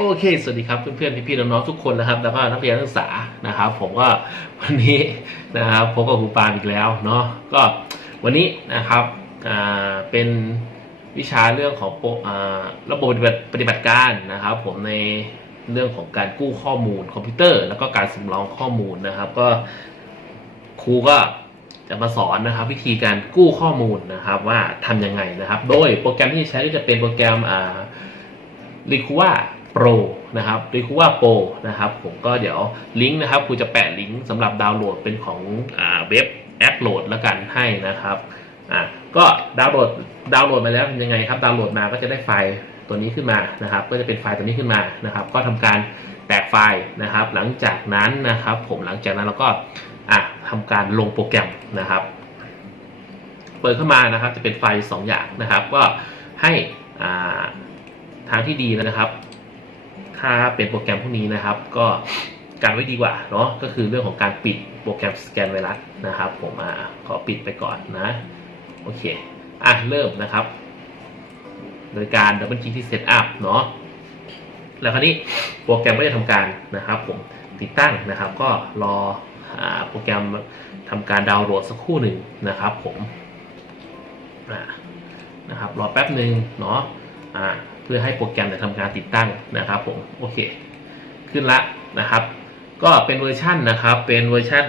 โอเค สวัสดีครับเพื่อนๆ พี่ๆ น้องๆ ทุกคนนะครับแล้วก็นักเรียนนักศึกษานะครับ ผมก็วันนี้นะครับพบกับครูปามอีกแล้วเนาะ ก็วันนี้นะครับอ่าเป็นวิชาเรื่องของโปรอ่าระบบปฏิบัติปฏิบัติการนะครับ ผมในเรื่องของการกู้ข้อมูลคอมพิวเตอร์ แล้วก็การสำรองข้อมูลนะครับ ก็ครูก็จะมาสอนนะครับ วิธีการกู้ข้อมูลนะครับว่าทำยังไงนะครับ โดยโปรแกรมที่ใช้ก็จะเป็นโปรแกรมอ่า r e c u a Pro นะครับ r e c u a Pro นะครับผมก็เดี๋ยวลิงก์นะครับครูจะแปะลิงก์สำหรับดาวน์โหลดเป็นของเว็บแอปโหลดแล้วกันให้นะครับอ่าก็ดาวน์โหลดดาวน์โหลดมาแล้วทำยังไงครับดาวน์โหลดมาก็จะได้ไฟล์ตัวนี้ขึ้นมานะครับ ก็จะเป็นไฟล์ตัวนี้ขึ้นมานะครับ ก็ทำการแตกไฟล์นะครับ หลังจากนั้นนะครับ ผมหลังจากนั้นเราก็อะทำการลงโปรแกรมนะครับ เปิดเข้ามานะครับจะเป็นไฟล์สองอย่างนะครับ ก็ให้อ่าทางที่ดีนะครับ ถ้าเป็นโปรแกรมพวกนี้นะครับ ก็การไว้ดีกว่าเนาะก็คือเรื่องของการปิดโปรแกรมสแกนไวรัสนะครับ ผมอ่าขอปิดไปก่อนนะโอเคอะเริ่มนะครับ โดยการดับเบิลคลิกที่ Setup เนาะแล้วคราวนี้โปรแกรมก็จะทำการนะครับ ผมติดตั้งนะครับ ก็รออโปรแกรมทำการดาวน์โหลดสักครู่หนึ่งนะครับ ผมนะครับรอแป๊บหนึ่งเนาะอ่า พื่อให้โปรแกรมเนี่ยทำการติดตั้งนะครับผมโอเค ขึ้นละนะครับ ก็เป็นเวอร์ชันนะครับ เป็นเวอร์ชัน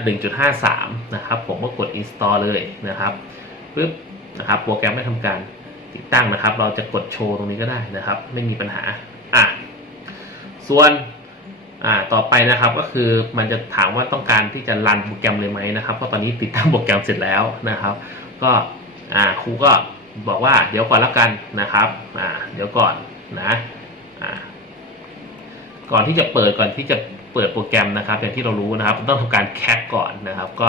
1.53 นะครับ ผมก็กด install เลยนะครับปึ๊บนะครับ โปรแกรมไม่ทำการติดตั้งนะครับ เราจะกดโชว์ตรงนี้ก็ได้นะครับ ไม่มีปัญหาอะส่วนอ่าต่อไปนะครับก็คือมันจะถามว่าต้องการที่จะรันโปรแกรมเลยไหมนะครับเพราะตอนนี้ติดตั้งโปรแกรมเสร็จแล้วนะครับ ก็อ่าครูก็ บอกว่าเดี๋ยวก่อนละกันนะครับอ่าเดี๋ยวก่อนนะอ่าก่อนที่จะเปิดก่อนที่จะเปิดโปรแกรมนะครับ อย่างที่เรารู้นะครับ ต้องทำการแคปก่อนนะครับ ก็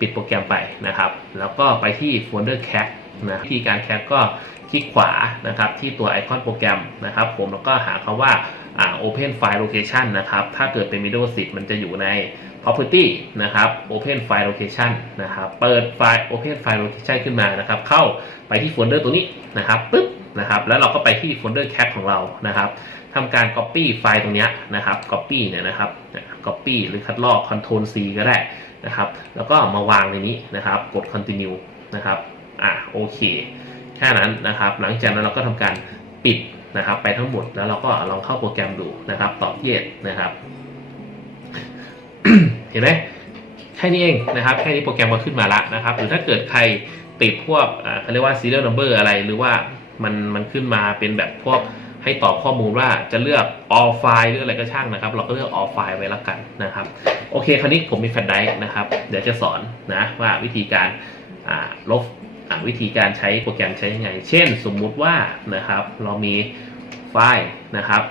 ปิดโปรแกรมไปนะครับ แล้วก็ไปที่โฟลเดอร์แคปนะวิธีการแคปก็คลิกขวานะครับ ที่ตัวไอคอนโปรแกรมนะครับ ผมแล้วก็หาคำว่าอ่า Open File Location นะครับ ถ้าเกิดเป็น Windows 10 มันจะอยู่ใน property นะครับ open file location นะครับเปิดไฟล์ open file location ขึ้นมานะครับ เข้าไปที่โฟลเดอร์ตัวนี้นะครับปึ๊บนะครับ แล้วเราก็ไปที่โฟลเดอร์ cat ของเรานะครับทำการ copy ไฟล์ตรงนี้นะครับ copy เนี่ยนะครับ copy หรือคัดลอก control C ก็ได้นะครับ แล้วก็มาวางในนี้นะครับ กด continue นะครับอะโอเค แค่นั้นนะครับ หลังจากนั้นเราก็ทำการปิดนะครับ ไปทั้งหมดแล้วเราก็ลองเข้าโปรแกรมดูนะครับ ตอบ yes นะครับ เห็นไหมแค่นี้เองนะครับแค่นี้โปรแกรมก็ขึ้นมาละนะครับ หรือถ้าเกิดใครติดพวกเขาเรียกว่า serial number อะไรหรือว่ามันมันขึ้นมาเป็นแบบพวกให้ตอบข้อมูลว่าจะเลือก all file หรืออะไรก็ช่างนะครับ เราก็เลือก all file ไว้แล้วกันนะครับ โอเค คราวนี้ผมมีแฟลชไดร์นะครับ เดี๋ยวจะสอนนะว่าวิธีการลบวิธีการใช้โปรแกรมใช้ยังไง เช่น สมมุติว่านะครับ เรามีไฟล์นะครับ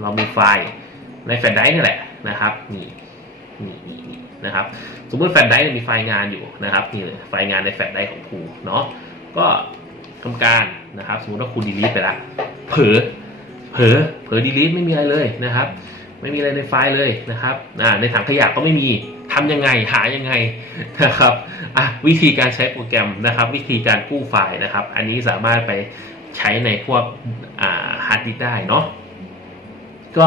เรามีไฟล์ในแฟลชไดร์นี่แหละนะครับนี่ นะครับสมมติแฟลชไดรฟ์มีไฟล์งานอยู่นะครับนี่เลยไฟล์งานในแฟลชไดรฟ์ของครูเนาะก็ทำการนะครับ สมมติว่าครูดีลีทไปละเผลอเผลอเผลอดีลีทไม่มีอะไรเลยนะครับ ไม่มีอะไรในไฟล์เลยนะครับในถังขยะก็ไม่มีทำยังไงหายังไงนะครับอะวิธีการใช้โปรแกรมนะครับ วิธีการกู้ไฟล์นะครับ อันนี้สามารถไปใช้ในพวกฮาร์ดดิสก์ได้เนาะก็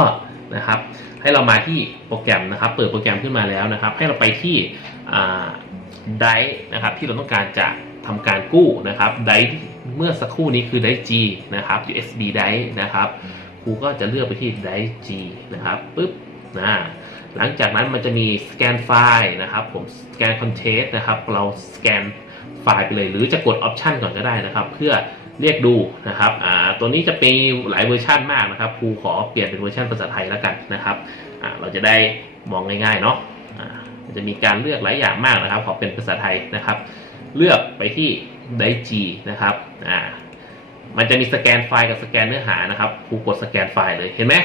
นะครับ ให้เรามาที่โปรแกรมนะครับ เปิดโปรแกรมขึ้นมาแล้วนะครับ ให้เราไปที่ไดนะครับที่เราต้องการจะทำการกู้นะครับไดเมื่อสักครู่นี้คือได G นะครับ USB ไดนะครับครูก็จะเลือกไปที่ได G นะครับปุ๊บนะ หลังจากนั้นมันจะมีสแกนไฟล์นะครับ ผมสแกนคอนเทนต์นะครับ เราสแกนไฟล์ไปเลย หรือจะกดออปชันก่อนก็ได้นะครับ เพื่อเรียกดูนะครับอ่าตัวนี้จะมีหลายเวอร์ชันมากนะครับครูขอเปลี่ยนเป็นเวอร์ชันภาษาไทยแล้วกันนะครับอ่าเราจะได้มองง่ายๆเนาะอ่ามันจะมีการเลือกหลายอย่างมากนะครับ ขอเป็นภาษาไทยนะครับ เลือกไปที่ไดจีนะครับอ่ามันจะมีสแกนไฟล์กับสแกนเนื้อหานะครับครูกดสแกนไฟล์เลยเห็นไหม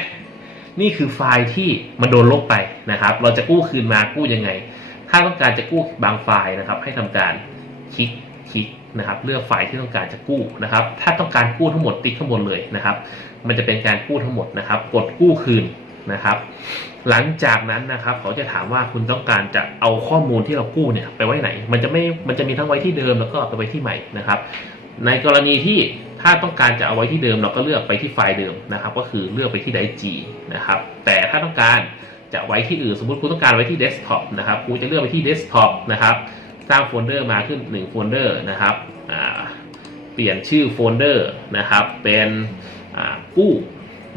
นี่คือไฟล์ที่มันโดนลบไปนะครับ เราจะกู้คืนมากู้ยังไง ถ้าต้องการจะกู้บางไฟล์นะครับ ให้ทำการคลิกคลิกนะครับเลือกไฟล์ที่ต้องการจะกู้นะครับ ถ้าต้องการกู้ทั้งหมดติ๊กข้างบนเลยนะครับ มันจะเป็นการกู้ทั้งหมดนะครับ กดกู้คืนนะครับ หลังจากนั้นนะครับ เขาจะถามว่าคุณต้องการจะเอาข้อมูลที่เรากู้เนี่ยไปไว้ไหน มันจะไม่มันจะมีทั้งไว้ที่เดิมแล้วก็ไปไว้ที่ใหม่นะครับ ในกรณีที่ถ้าต้องการจะเอาไว้ที่เดิมเราก็เลือกไปที่ไฟล์เดิมนะครับ ก็คือเลือกไปที่ Drive G นะครับแต่ถ้าต้องการจะไว้ที่อื่นสมมติคุณต้องการไว้ที่เดสก์ท็อปนะครับคุณจะเลือกไปที่เดสก์ท็อปนะครับสร้างโฟลเดอร์มาขึ้น1โฟลเดอร์นะครับเปลี่ยนชื่อโฟลเดอร์นะครับเป็นกู้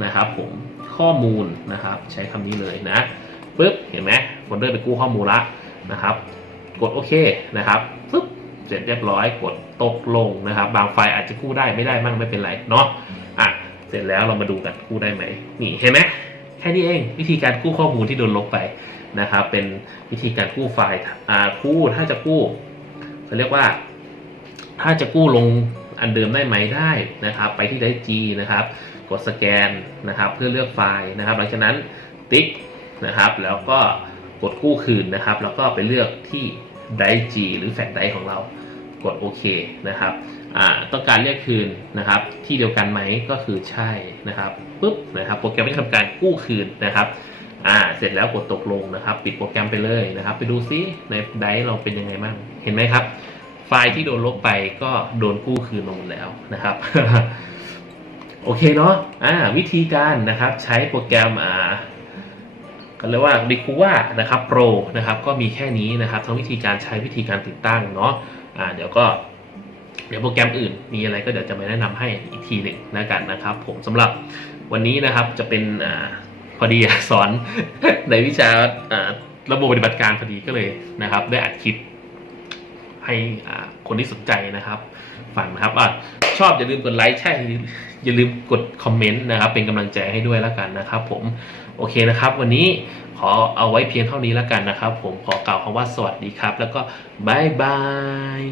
นะครับผมข้อมูลนะครับใช้คำนี้เลยนะปึ๊บเห็นไหมโฟลเดอร์ไปกู้ข้อมูลละนะครับ กดโอเคนะครับปึ๊บ เสร็จเรียบร้อยกดตกลงนะครับ บางไฟล์อาจจะกู้ได้ไม่ได้มั่งไม่เป็นไรเนาะอะเสร็จแล้วเรามาดูกันกู้ได้ไหมนี่เห็นไหมแค่นี้เอง วิธีการกู้ข้อมูลที่โดนลบไปนะครับ เป็นวิธีการกู้ไฟล์อ่ากู้ถ้าจะกู้เขาเรียกว่า ถ้าจะกู้ลงอันเดิมได้ไหมได้นะครับ ไปที่ไดจีนะครับ กดสแกนนะครับ เพื่อเลือกไฟล์นะครับ หลังจากนั้นติ๊กนะครับ แล้วก็กดกู้คืนนะครับ แล้วก็ไปเลือกที่ ไดจีหรือแฟกไดของเรากดโอเคนะครับต้องการเรียกคืนนะครับ ที่เดียวกันไหมก็คือใช่นะครับปุ๊บนะครับโปรแกรมจะทำการกู้คืนนะครับอ่าเสร็จแล้วกดตกลงนะครับ ปิดโปรแกรมไปเลยนะครับ ไปดูซิในไดเราเป็นยังไงบ้างเห็นไหมครับ ไฟล์ที่โดนลบไปก็โดนกู้คืนมาหมดแล้วนะครับโอเคเนาะอ่าวิธีการนะครับใช้โปรแกรมอ่า ก็เรียกว่าริคูว่านะครับโปรนะครับก็มีแค่นี้นะครับทั้งวิธีการใช้วิธีการติดตั้งเนาะอ่าเดี๋ยวก็เดี๋ยวโปรแกรมอื่นมีอะไรก็เดี๋ยวจะมาแนะนำให้อีกทีหนึ่งนะกันนะครับ ผมสำหรับวันนี้นะครับจะเป็นอ่าพอดีสอนในวิชาอ่าระบบปฏิบัติการพอดีก็เลยนะครับ ได้อัดคลิป ให้คนที่สนใจนะครับฟังนะครับอชอบอย่าลืมกดไลค์ใช่ อย่าลืมกดคอมเมนต์นะครับ เป็นกำลังใจให้ด้วยแล้วกันนะครับผมโอเคนะครับ วันนี้ขอเอาไว้เพียงเท่านี้แล้วกันนะครับ ผมขอกล่าวคำว่าสวัสดีครับ แล้วก็บายบาย